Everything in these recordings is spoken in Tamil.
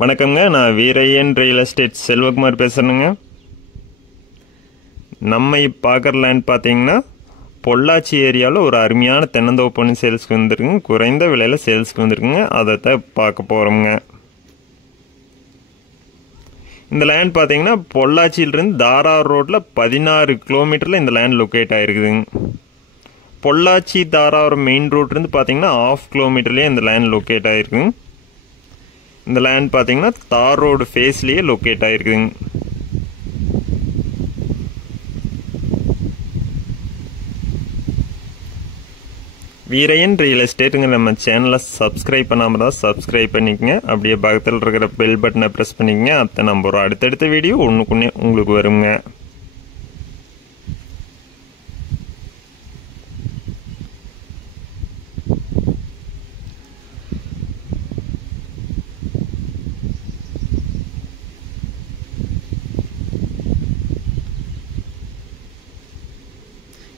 வணக்கம்ங்க. நான் வீரையன் ரியல் எஸ்டேட் செல்வகுமார் பேசுகிறேங்க. நம்ம இப்போ பார்க்குற லேண்ட் பார்த்தீங்கன்னா பொள்ளாச்சி ஏரியாவில் ஒரு அருமையான தென்னந்தோப்பு ஒன்று சேல்ஸ்க்கு வந்துருக்குங்க. குறைந்த விலையில் சேல்ஸ்க்கு வந்துருக்குங்க. அதை தான் பார்க்க போகிறோம்ங்க. இந்த லேண்ட் பார்த்தீங்கன்னா பொள்ளாச்சியிலிருந்து தாரார் ரோட்டில் 16 கிலோமீட்டரில் இந்த லேண்ட் லொக்கேட் ஆகிருக்குதுங்க. பொள்ளாச்சி தாரார் மெயின் ரோட்லேருந்து பார்த்தீங்கன்னா 1/2 கிலோமீட்டர்லேயே இந்த லேண்ட் லொக்கேட் ஆகிருக்குங்க. இந்த லேண்ட் பார்த்தீங்கன்னா தார் ரோடு ஃபேஸ்லேயே லொக்கேட் ஆகிருக்குங்க. வீரையன் ரியல் எஸ்டேட்டுங்க நம்ம சேனலை சப்ஸ்கிரைப் பண்ணாமல் தான் சப்ஸ்கிரைப் பண்ணிக்கங்க. அப்படியே பக்கத்தில் இருக்கிற பெல் பட்டனை ப்ரெஸ் பண்ணிக்கங்க. அத்தை நம்புகிறோம் அடுத்தடுத்த வீடியோ ஒன்றுக்குன்னே உங்களுக்கு வருங்க.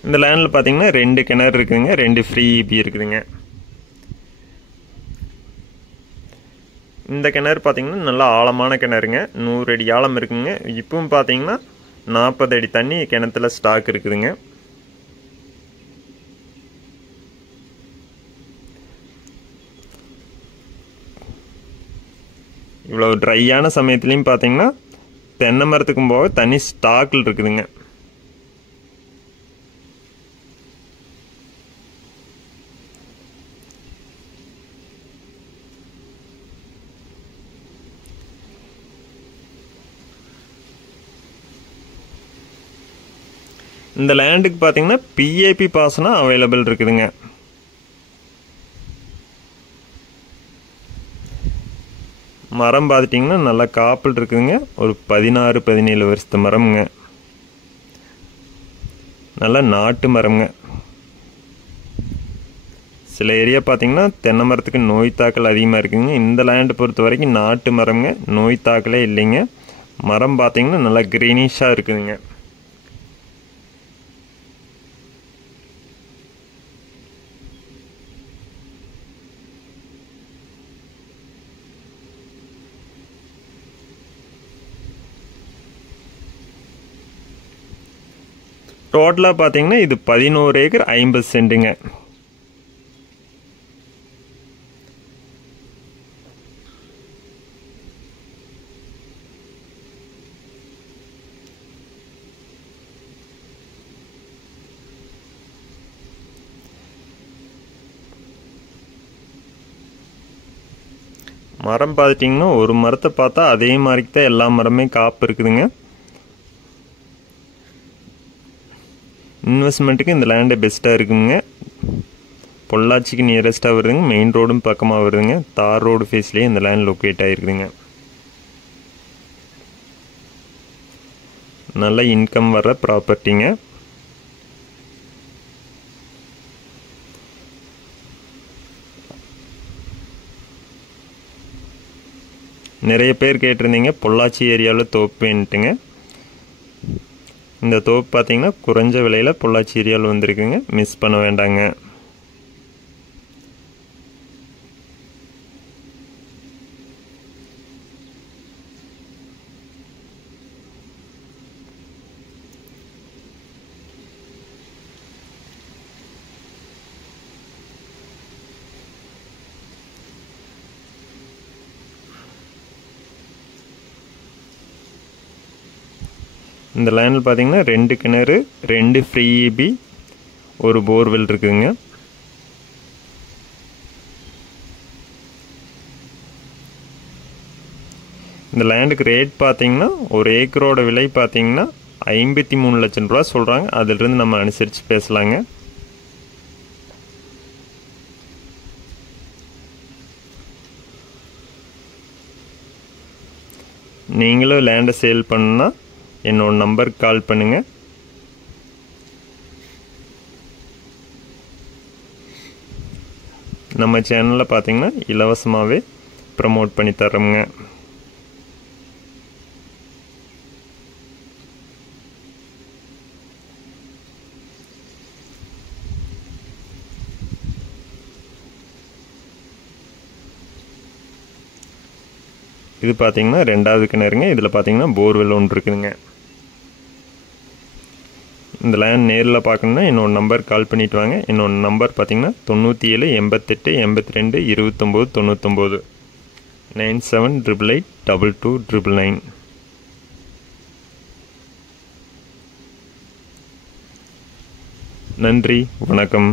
இந்த லேண்டில் பார்த்தீங்கன்னா 2 கிணறு இருக்குதுங்க. 2 ஃப்ரீ இபி இருக்குதுங்க. இந்த கிணறு பார்த்தீங்கன்னா நல்லா ஆழமான கிணறுங்க. 100 அடி ஆழம் இருக்குங்க. இப்பவும் பார்த்தீங்கன்னா 40 அடி தண்ணி கிணத்துல ஸ்டாக் இருக்குதுங்க. இவ்வளோ ட்ரையான சமயத்துலேயும் பார்த்தீங்கன்னா தென்னை மரத்துக்கும் போக தண்ணி ஸ்டாக்கில் இருக்குதுங்க. இந்த லேண்டுக்கு பார்த்தீங்கன்னா பிஏபி பாசனம் அவைலபிள் இருக்குதுங்க. மரம் பார்த்துட்டிங்கன்னா நல்லா காப்பில் இருக்குதுங்க. ஒரு 16-17 வருஷத்து மரம்ங்க. நல்லா நாட்டு மரம்ங்க. சில ஏரியா பார்த்தீங்கன்னா தென்னை மரத்துக்கு நோய் தாக்கல் அதிகமாக இருக்குதுங்க. இந்த லேண்டு பொறுத்த வரைக்கும் நாட்டு மரம்ங்க. நோய் தாக்கலே இல்லைங்க. மரம் பார்த்தீங்கன்னா நல்லா க்ரீனிஷாக இருக்குதுங்க. டோட்டலாக பார்த்தீங்கன்னா இது 11 ஏக்கர் 50 சென்ட்டுங்க. மரம் பார்த்துட்டிங்கன்னா ஒரு மரத்தை பார்த்தா அதே மாதிரிக்கு தான் எல்லா மரமே காப்பு இருக்குதுங்க. இன்வெஸ்ட்மெண்ட்டுக்கு இந்த லேண்டு பெஸ்ட்டாக இருக்குங்க. பொள்ளாச்சிக்கு நியரஸ்ட்டாக வருதுங்க. மெயின் ரோடும் பக்கமாக வருதுங்க. தார் ரோடு ஃபேஸ்லேயே இந்த லேண்ட் லொக்கேட் ஆகிருக்குதுங்க. நல்ல இன்கம் வர்ற ப்ராப்பர்ட்டிங்க. நிறைய பேர் கேட்டிருந்தீங்க பொள்ளாச்சி ஏரியாவில் தோப்பு வேணுட்டுங்க. இந்த தோப்பு பார்த்தீங்கன்னா குறைஞ்ச விலையில் பொள்ளாச்சி ஏரியாவில் வந்திருக்குங்க. மிஸ் பண்ண வேண்டாங்க. இந்த லேண்டில் பார்த்தீங்கன்னா 2 கிணறு, 2 ஃப்ரீ இபி, ஒரு போர்வெல் இருக்குதுங்க. இந்த லேண்டுக்கு ரேட் பார்த்தீங்கன்னா ஒரு ஏக்கரோட விலை பார்த்தீங்கன்னா 53 லட்சம் ரூபா சொல்கிறாங்க. அதிலிருந்து நம்ம அனுசரித்து பேசலாங்க. நீங்களும் லேண்டை சேல் பண்ணால் என்னோட நம்பருக்கு கால் பண்ணுங்கள். நம்ம சேனலில் பார்த்தீங்கன்னா இலவசமாகவே ப்ரமோட் பண்ணி தரோங்க. இது பார்த்தீங்கன்னா 2வது கிணறுங்க. இதில் பார்த்தீங்கன்னா போர்வெல் ஒன்று இருக்குதுங்க. இந்த லேண்ட் நேரில் பார்க்கணுன்னா என்னோட நம்பர் கால் பண்ணிவிட்டு வாங்க. என்னோட நம்பர் பார்த்தீங்கன்னா 97 88 82 29 99 9788 2299. நன்றி, வணக்கம்.